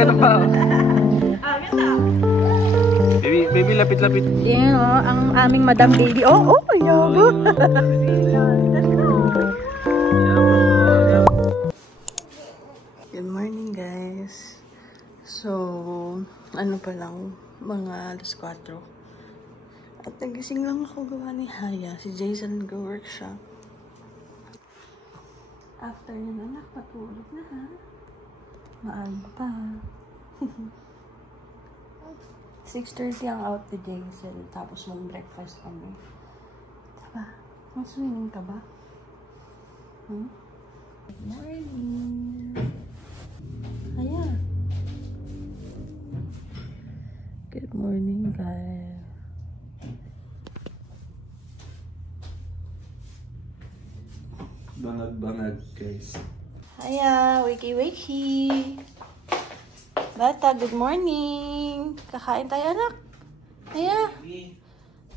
Gumagano pa. Ganda. Baby, lapit-lapit. Yan ang aming Madam Baby. Oh, yabo. Good morning, guys. So, ano pa lang, mga alas 4. At nagising lang ako gawa ni Haya. Si Jason nag-work siya. After yun, anak, patulog na ha. Maaga pa ha. 6:30 ang out the Jason. Tapos mag-breakfast kami. Diba? Mag-swimming ka ba? Good morning. Haya. Good morning, guys. Bangag-bangag, guys. Haya, wakey. Bata, good morning. Kakain tayo, anak. Haya.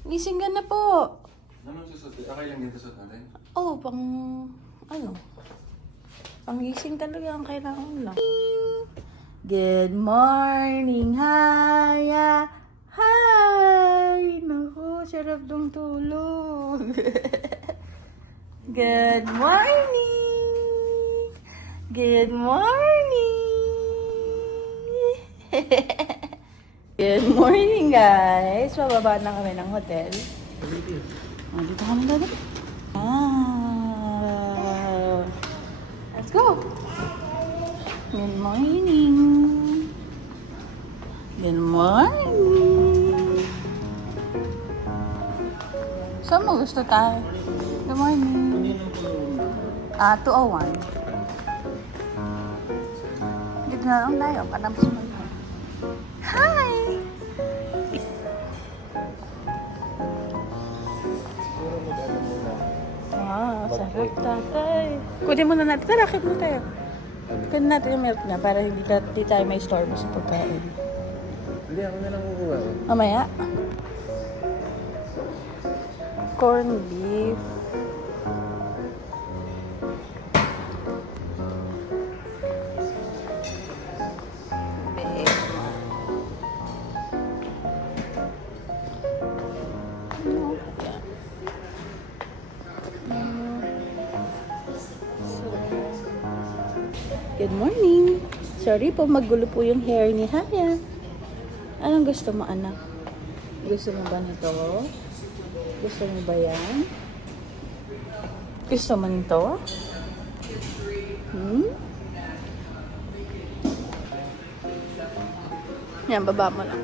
Gising ka na po. Naman susot. Okay lang dito susot natin? Oh, pang-gising talaga ang kailangan lang. Good morning, Haya. Hi! Naku, sarap ng tulog. Good morning! Good morning! Good morning, guys! Bababa na kami ng hotel. Dito kami dito. Let's go! Good morning! Good morning! Saan mo gusto tayo? Good morning! 201. Dito na lang tayo. Parang sumunod. Hi! Wow, sarap tatay. Kunin muna natin. Tara, rakit mo tayo. Kunin natin yung milk na para hindi tayo may store mo sa pagkain. Hindi, ako na lang kukuha. Mamaya. Corn beef. Good morning. Sorry po, magulo po yung hair ni Haya. Anong gusto mo, anak? Gusto mo ba nito? Gusto mo ba yan? Gusto mo nito? Yan, baba mo lang.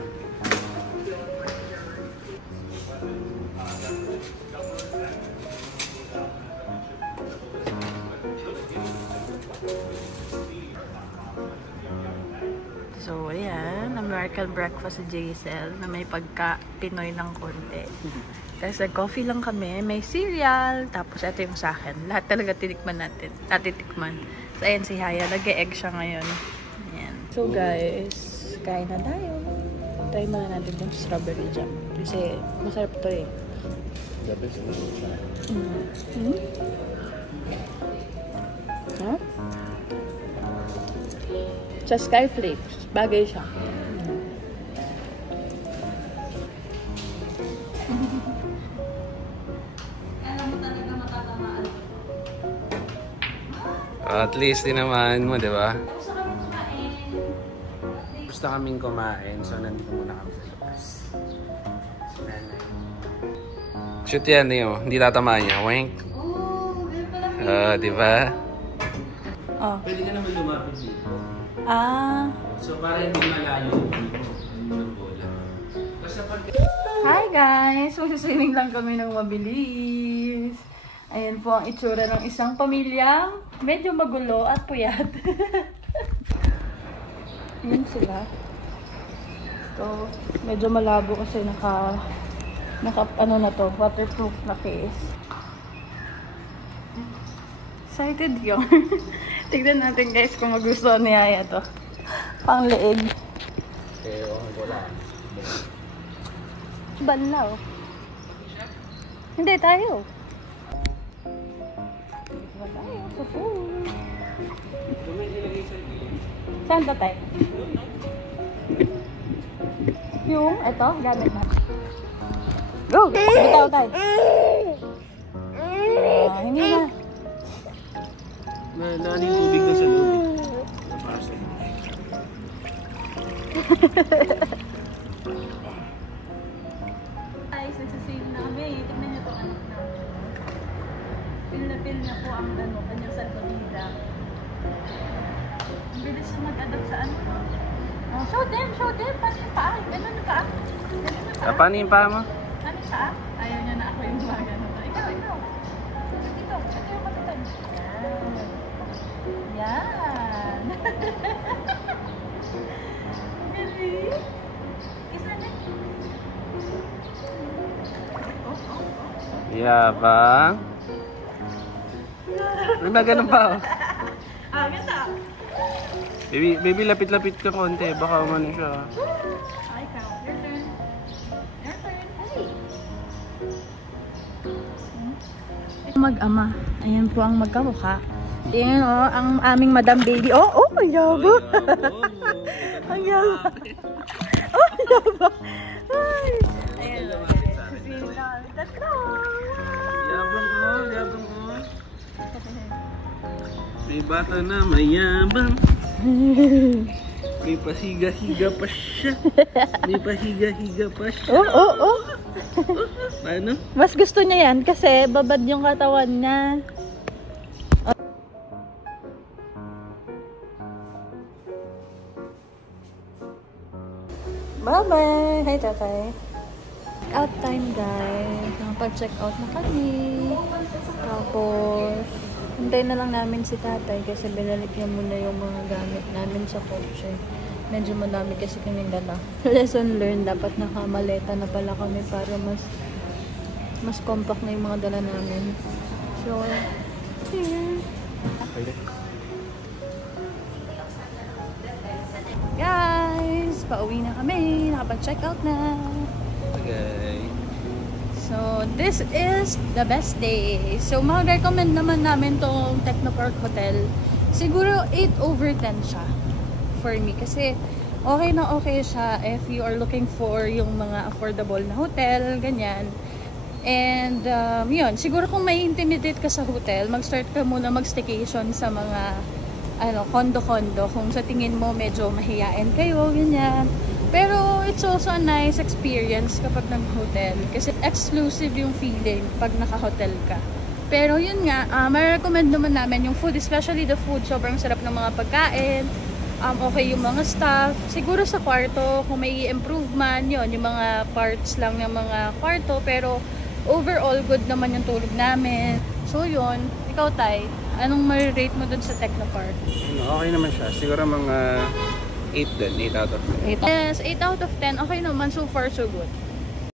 So, ayan. American breakfast sa JSL na may pagka-Pinoy ng konti. Tapos nag-coffee lang kami. May cereal. Tapos ito yung sa akin. Lahat talaga tinikman natin. Titikman. So, ayan si Haya. Nag-e-egg siya ngayon. Ayan. So, guys. Kain na tayo. Try muna natin yung strawberry jam. Kasi masarap to eh. The best of Huh? Sa Skyflakes. Bagay siya. At least din naman mo, di ba? Gusto kami kumain. Gusto kaming kumain, so nandito muna kami sa labas. Si nanay. Shoot yan, hindi tatamaan niya. Wink. Oh, ganun pala. Di ba? Oh. Pwede ka naman lumapit dito. So para hindi malayo yung bola. Basta pag... Hi guys! Magsiswimming lang kami ng mabilis. Ayan po ang itsura ng isang pamilyang medyo magulo at puyat. Ayan sila. So, medyo malabo kasi naka ano na to, waterproof na case. Excited yun. Tignan natin guys kung magustuhan ni Haya to. Pang leeg. Okay, wala. Banlaw. Hindi tayo. Dito tayo sa food. Saan to, tay? Yung, ito, gamit na. Go! Bitaw, tay. Hindi na. Naan yung tubig na sa loob. Para sa'yo. Guys, nagsasale na kami. Tignan niyo to, anak na. Pil na po ang kanyang salbabida. Ang bilis na mag-adapt sa ano. Oh, show them. Paano yung paa? Ganun yung paa. Paano yung paa mo? Ano yung paa? Ayaw niya na ako yung gumagano. Ikaw. Ito yung matutag. Yan. Galing. Isa na. Yabang. Ano ba ganun pa? Oh? Ganda. Baby, lapit-lapit ka konti. Baka umano siya. Ay, ikaw. Your turn. Hey. Mag-ama. Ayan po ang magkamukha. Tingnan ang aming Madam Baby. Oh, ang yabo. Ang yabo. Oh, ang yabo. Ay. Ayan. Let's go. Yabang ko. May bata na mayabang. May pahiga-higa pa siya. Oh. Paano? Mas gusto niya yan kasi babad yung katawan niya. Bye-bye! Hi, tatay. Out time, guys. Nakapag-check out na kami. Tapos, hintayin na lang namin si tatay kasi binalik niya muna yung mga gamit namin sa kotse. Medyo madami kasi kaming dala. Lesson learned, dapat nakamaleta na pala kami para mas compact na yung mga dala namin. So, here. Guys, pauwi na kami. Nakapag-check out na. Okay. So, this is the best day. So, mag-recommend naman namin tong Technopark Hotel. Siguro 8/10 siya for me. Kasi, okay na okay siya if you are looking for yung mga affordable na hotel, ganyan. And, yun. Siguro kung may intimidate ka sa hotel, mag-start ka muna mag-staycation sa mga condo-condo. Kung sa tingin mo medyo mahiyain kayo, ganyan. Pero it's also a nice experience kapag nag-hotel. Kasi exclusive yung feeling pag naka-hotel ka. Pero yun nga, ma-recommend naman namin yung food, especially the food. Sobrang sarap ng mga pagkain. Okay yung mga staff. Siguro sa kwarto, kung may improvement, yun, yung mga parts lang ng mga kwarto. Pero overall, good naman yung tulog namin. So yun, ikaw tay, anong ma-rate mo dun sa Technopark? Okay naman siya. Siguro mga 8 din. 8 out of 10. Yes, 8 out of 10. Okay naman. So far, so good.